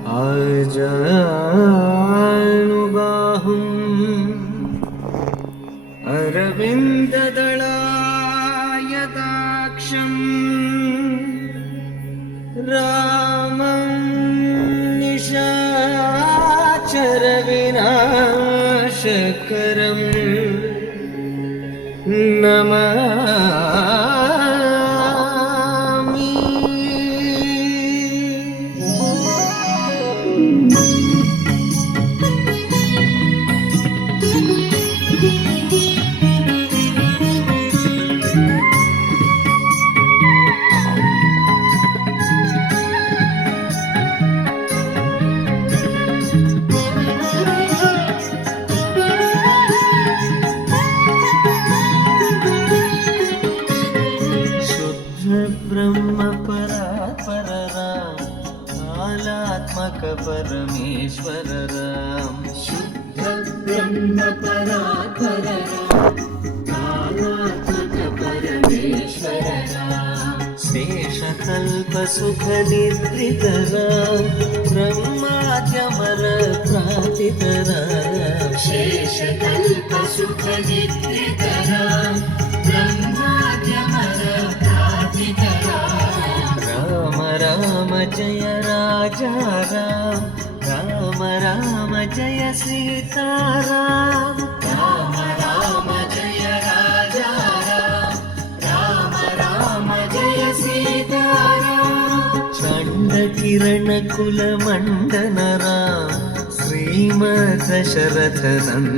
आजानुबाहुम् अरविन्ददलायताक्षम् रामं निशाचरविनाशकरम् नमामि। ब्रह्म परात्पर राम कालात्मक परमेश्वर राम। शुद्ध ब्रह्म परात्पर राम कालात्मक परमेश्वर राम। शेषकल्प सुख निद्रित राम ब्रह्माद्यमर प्रातित राम। शेषकल्प सुख निद्रित राम ब्रह्माद्यमर राम राम जय राजा राम राम राम जय सीता राम। राम राम जय राजा राम राम राम जय सीता राम। चंड किरण कुल मंडन राम श्रीमद दशरथ